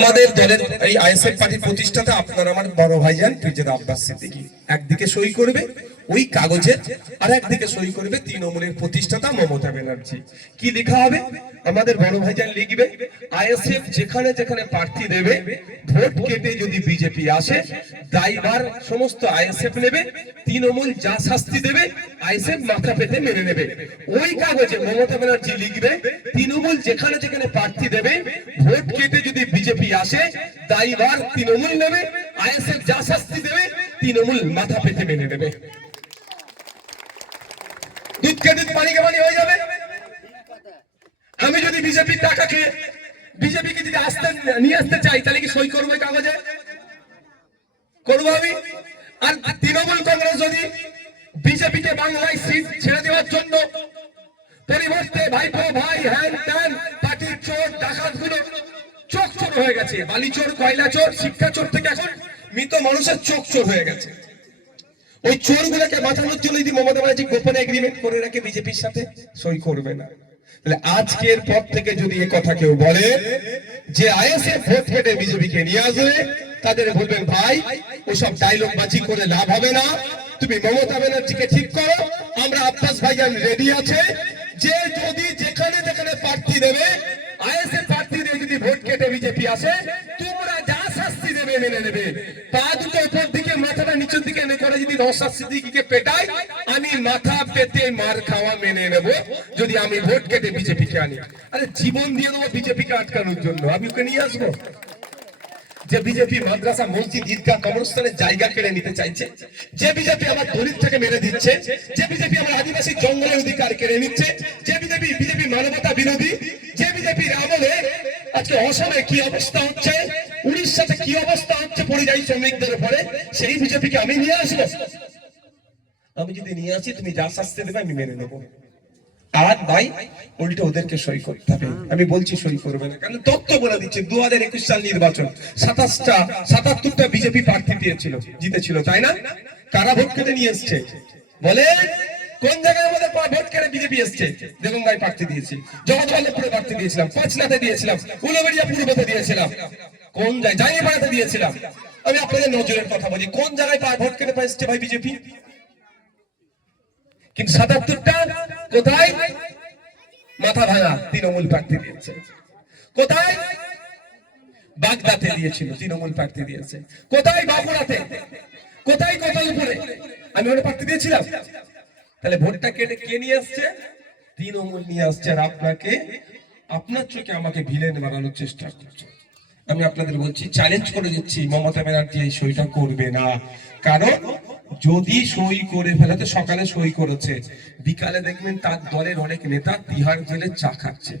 আমাদের দলের এই আইএসএফ পার্টির প্রতিষ্ঠাতা আপনার আমার বড় ভাইজান পিরজাদা আব্বাস সিদ্দিকী একদিকে সই করবে ওই কাগজে, আর একদিকে সই করবে তৃণমূলের প্রতিষ্ঠাতা মমতা ব্যানার্জি। কি লেখা হবে? আমাদের বড় ভাইজান লিখবে, আইএসএফ যেখানে যেখানে প্রার্থী দেবে ভোট কেটে যদি বিজেপি আসে দায়ভার সমস্ত আইএসএফ নেবে, তৃণমূল যা শাস্তি দেবে আইএসএফ মাথা পেতে মেনে নেবে। ওই কাগজে মমতা ব্যানার্জি লিখবে, তৃণমূল যেখানে যেখানে প্রার্থী দেবে ভোট কেটে যদি বিজেপি আসে দায়ভার তৃণমূল নেবে, আইএসএফ যা শাস্তি দেবে তৃণমূল মাথা পেতে মেনে নেবে। দুধকে দুধ পানিকে পানি হয়ে যাবে। আমি যদি বিজেপির টাকা খেয়ে বিজেপিকে যদি নিয়ে আসতে চাই তাহলে কি সই করবো কাগজে? করবো আমি। আর তৃণমূল কংগ্রেস যদি বিজেপিকে বাংলায় সিট ছেড়ে দেওয়ার জন্য পরিবর্তে ভাইপো ভাই হ্যান ত্যান পার্টির চোর ডাকাত গুলো চোখ চোর হয়ে গেছে, বালি চোর, কয়লা চোর, শিক্ষা চোর থেকে এখন মৃত মানুষের চোখ চোর হয়ে গেছে। ওই চোর গুলোকে বাঁচানোর জন্য যদি মমতা ব্যানার্জি গোপনে এগ্রিমেন্ট করে রাখে বিজেপির সাথে, সই করবে না। তাহলে আজকের পর থেকে যদি এ কথা কেউ বলে যে আইএসএফ ভোট কেটে বিজেপিকে নিয়ে আসবে, তাদের বলবেন ভাই ওসব ডায়লগ বাজি করে লাভ হবে না, তুমি মমতা ব্যানার্জিকে ঠিক করো, আমরা আব্বাস ভাইজান রেডি আছে যে যদি যেখানে যেখানে প্রার্থী দেবে আইএসএফ প্রার্থী দিয়ে যদি ভোট কেটে বিজেপি আসে তোমরা যা শাস্তি দেবে মেনে নেবে। পা দুটো উপর দিকে মাথাটা নিচের দিকে এনে করে যদি নওশাদ সিদ্দিকীকে পেটাই আমি মাথা পেতে মার খাওয়া মেনে নেব যদি আমি ভোট কেটে বিজেপিকে আনি। আরে জীবন দিয়ে দেবো বিজেপিকে আটকানোর জন্য, আমি ওকে নিয়ে আসবো। যে বিজেপি মাদ্রাসা মসজিদ ঈদগাহ কবরস্থানের জায়গা কেড়ে নিতে চাইছে, যে বিজেপি আমার দলিতটাকে মেরে দিচ্ছে, যে বিজেপি আমার আদিবাসী জঙ্গলের অধিকার কেড়ে নিচ্ছে, যে বিজেপি মানবতা বিরোধী, যে বিজেপির আমলে আজকে অসমে কি অবস্থা হচ্ছে, উড়িষ্যাতে কি অবস্থা হচ্ছে পরিযায়ী শ্রমিকদের উপরে, সেই বিজেপিকে আমি নিয়ে আসবো। আমি যদি নিয়ে আসি তুমি যা শাস্তি দেবে আমি মেনে নেবো। আর ভাই উল্টে ওদেরকে সই করতে হবে। আমি বলছি সই করবে না, কারণ তথ্য বলে দিচ্ছে 2021 সাল নির্বাচন 77টা বিজেপি প্রার্থী দিয়েছিল, জিতেছিল, তাই না? কারা ভোট কেটে নিয়ে এসছে বলে? কোন জায়গায় আমাদের ভোট কেটে বিজেপি এসছে? দেখুন ভাই প্রার্থী দিয়েছি, জগৎবল্লভপুরে প্রার্থী দিয়েছিলাম, পাঁচলাতে দিয়েছিলাম, উলুবেড়িয়া পূর্বতে দিয়েছিলাম, কোন জায়গায় জাঙ্গিপাড়াতে দিয়েছিলাম। আমি আপনাদের নজরের কথা বলি, কোন জায়গায় ভোট কেটে এসছে ভাই বিজেপি? কিন্তু 77টা কোথায়? মাথা ভাঙা তৃণমূল প্রার্থী দিয়েছে। কোথায়? বাগদাতে দিয়েছিল, তৃণমূল প্রার্থী দিয়েছে। কোথায়? বাঁকুড়াতে। কোথায়? কোতালপুরে। আমি ওটা প্রার্থী দিয়েছিলাম। তাহলে ভোটটা কেটে কে নিয়ে আসছে? তৃণমূল নিয়ে আসছে। আর আপনাকে আপনার চোখে আমাকে ভিলেন বানানোর চেষ্টা করছে। আমি আপনাদের বলছি, চ্যালেঞ্জ করে দিচ্ছি, মমতা ব্যানার্জি এই সইটা করবে না। কারণ যদি সই করে ফেলে, তো সকালে সই করেছে, বিকালে দেখবেন তার দলের অনেক নেতা তিহার জেলে চা খাচ্ছে।